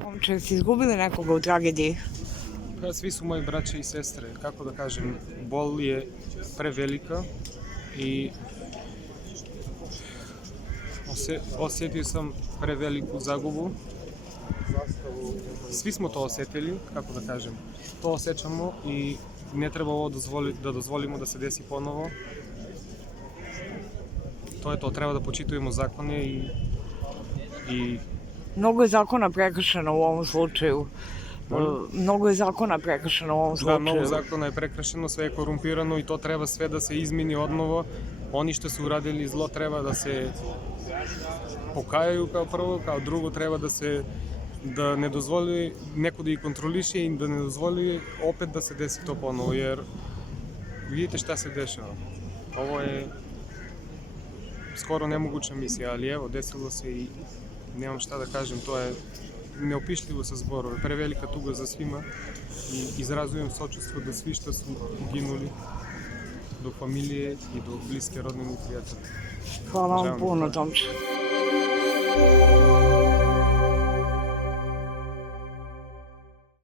Momče, si izgubili nekoga u tragediji? Pa svi su moji braće i sestre, kako da kažem, bol je prevelika i osjetio sam preveliku zagubu. Svi smo to osjetili, kako da kažem, to osjećamo i ne treba ovo da dozvolimo da se desi ponovo. To je to, treba da počitujemo zakone i Mnogo je zakona prekršeno u ovom slučaju. Mnogo je zakona prekršeno u ovom da, slučaju. mnogo zakona je prekršeno, sve je korumpirano i to treba sve da se izmeni odnovo. Oni što su uradili zlo treba da se pokajaju kao prvo, kao drugo treba da ne dozvoli neko da ih kontroliše i da ne dozvoli opet da se desi to ponovo, jer vidite šta se dešava. Ovo je skoro nemoguća misija, ali evo, desilo se i nemam šta da kažem, to je neopišljivo sa zborove, prevelika tuga za svima i izrazujem sočustvo da svi što su uginuli, do familije i do bliske rodne i prijatelje. Hvala vam puno, Tomče.